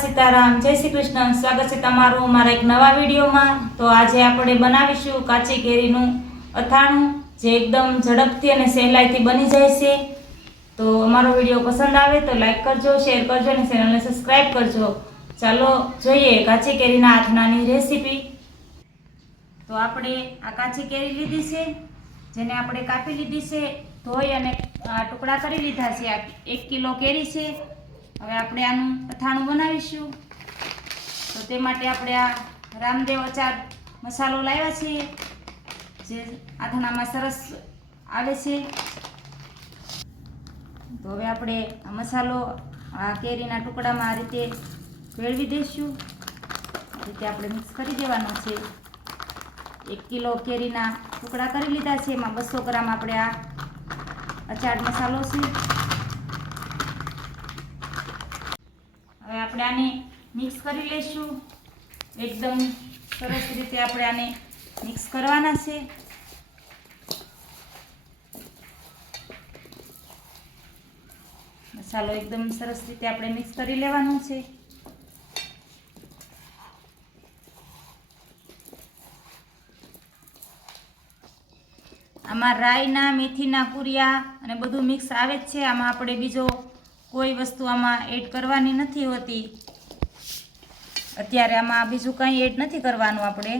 સીતારામ, જય શ્રી કૃષ્ણ. સ્વાગત છે તમારું મારા એક નવા વિડીયોમાં. તો આજે આપણે બનાવીશું કાચી કેરીનું અથાણું, જે એકદમ ઝડપથી અને સહેલાઈથી બની જાય છે. તો અમારો વીડિયો પસંદ આવે તો લાઈક કરજો, શેર કરજો અને ચેનલને સબસ્ક્રાઈબ કરજો. ચાલો જોઈએ કાચી કેરીના અથાણાની રેસીપી. તો આપણે આ કાચી કેરી લીધી છે, જેને આપણે કાપી લીધી છે, ધોઈ અને આ ટુકડા કરી લીધા છે. આ એક કિલો કેરી છે. હવે આપણે આનું અથાણું બનાવીશું. તો તે માટે આપણે આ રામદેવ અચાર મસાલો લાવ્યા છીએ, જે આથાણામાં સરસ આવે છે. તો હવે આપણે આ મસાલો આ કેરીના ટુકડામાં આ રીતે ભેળવી દઈશું. આ રીતે આપણે મિક્સ કરી દેવાનો છે. એક કિલો કેરીના ટુકડા કરી લીધા છે. એમાં બસો ગ્રામ આપણે આ અચાર મસાલો છે હવે આપણે આને મિક્સ કરી લઈશું. એકદમ સરસ રીતે આપણે આને મિક્સ કરવાના છે. મસાલો એકદમ સરસ રીતે આપણે મિક્સ કરી લેવાનો છે. આમાં રાઈના, મેથીના, કુરિયા અને બધું મિક્સ આવે જ છે. આમાં આપણે બીજો કોઈ વસ્તુ આમાં એડ કરવાની નથી હોતી. અત્યારે આમાં બીજું કાંઈ એડ નથી કરવાનું આપણે.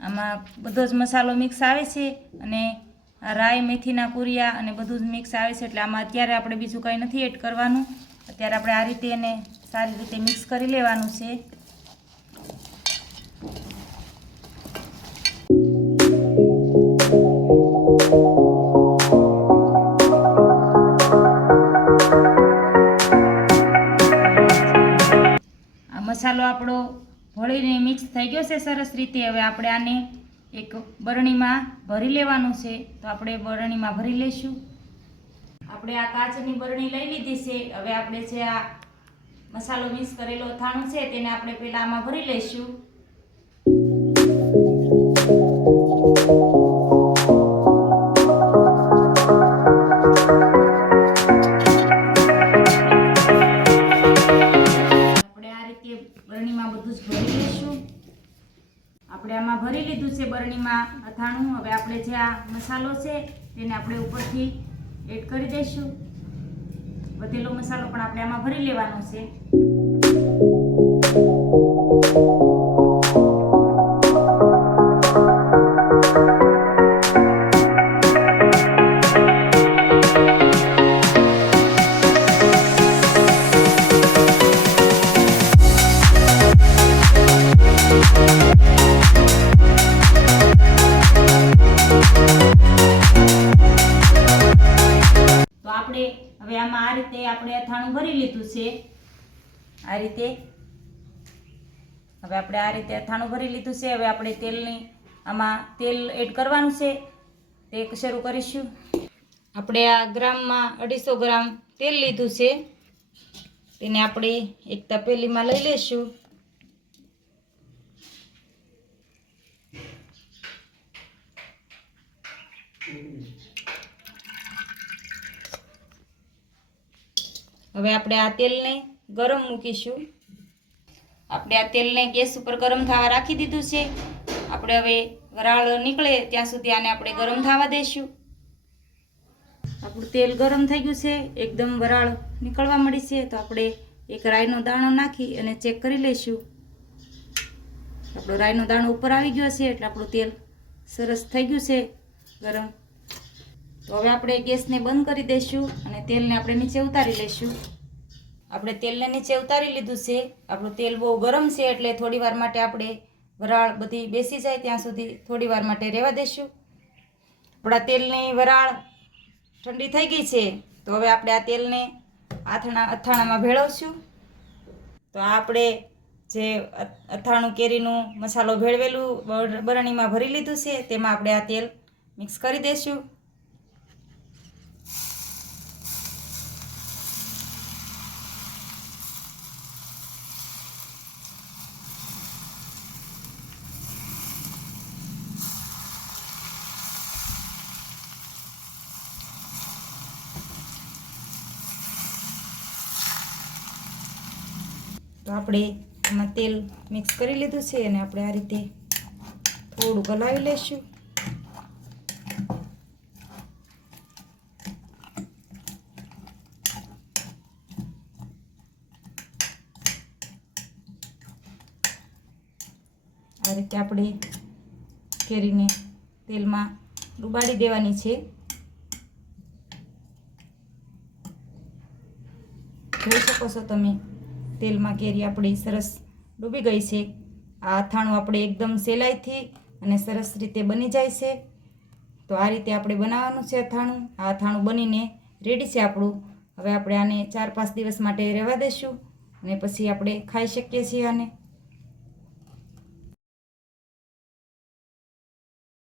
આમાં બધો જ મસાલો મિક્સ આવે છે અને રાઈ, મેથીના કુરિયા અને બધું જ મિક્સ આવે છે એટલે આમાં અત્યારે આપણે બીજું કંઈ નથી એડ કરવાનું. અત્યારે આપણે આ રીતે એને સારી રીતે મિક્સ કરી લેવાનું છે. આપણો ભળીને મિક્સ થઈ ગયો છે સરસ રીતે. હવે આપણે આને એક બરણીમાં ભરી લેવાનું છે. તો આપણે બરણીમાં ભરી લઈશું. આપણે આ કાચની બરણી લઈ લીધી છે. હવે આપણે જે આ મસાલો મિક્સ કરેલો થાણું છે તેને આપણે પહેલાં આમાં ભરી લઈશું. છે બરણીમાં અથાણું હવે આપણે જે આ મસાલો છે તેને આપણે ઉપરથી એડ કરી દઈશું. વધેલો મસાલો પણ આપણે આમાં ભરી લેવાનો છે. હવે આમાં આ રીતે આપણે અથાણું ભરી લીધું છે. આ રીતે. હવે આપણે આ રીતે અથાણું ભરી લીધું છે. હવે આપણે તેલની આમાં તેલ એડ કરવાનું છે. તે શરૂ કરીશું. આપણે આ ગ્રામમાં અઢીસો ગ્રામ તેલ લીધું છે. તેને આપણે એક તપેલીમાં લઈ લઈશું હવે આપણે આ તેલને ગરમ મૂકીશું. આપણે આ તેલને ગેસ ઉપર ગરમ થવા રાખી દીધું છે. આપણે હવે વરાળ નીકળે ત્યાં સુધી આને આપણે ગરમ થવા દઈશું આપણું તેલ ગરમ થઈ ગયું છે. એકદમ વરાળ નીકળવા મળી છે. તો આપણે એક રાઈનો દાણો નાખી અને ચેક કરી લઈશું. આપણો રાઈનો દાણો ઉપર આવી ગયો છે એટલે આપણું તેલ સરસ થઈ ગયું છે. ગરમ. તો હવે આપણે ગેસને બંધ કરી દઈશું અને તેલને આપણે નીચે ઉતારી લઈશું. આપણે તેલને નીચે ઉતારી લીધું છે. આપણું તેલ બહુ ગરમ છે એટલે થોડી વાર માટે આપણે વરાળ બધી બેસી જાય ત્યાં સુધી થોડી વાર માટે રહેવા દઈશું. આપણા તેલની વરાળ ઠંડી થઈ ગઈ છે, તો હવે આપણે આ તેલને આથણા અથાણામાં ભેળવશું. તો આપણે જે અથાણું કેરીનું મસાલો ભેળવેલું બર- બરણીમાં ભરી લીધું છે, તેમાં આપણે આ તેલ મિક્સ કરી દઈશું. આપણે એમાં તેલ મિક્સ કરી લીધું છે અને આપણે આ રીતે થોડું હલાવી લઈશું આ રીતે આપણે કેરીને તેલમાં ડુબાડી દેવાની છે. જોઈ શકો છો તમે. તેલમાં કેરી આપણી સરસ ડૂબી ગઈ છે. આ અથાણું આપણે એકદમ સહેલાઈથી અને સરસ રીતે બની જાય છે. તો આ રીતે આપણે બનાવવાનું છે અથાણું. આ અથાણું બનીને રેડી છે આપણું. હવે આપણે આને ચાર પાંચ દિવસ માટે રહેવા દઈશું અને પછી આપણે ખાઈ શકીએ છીએ આને.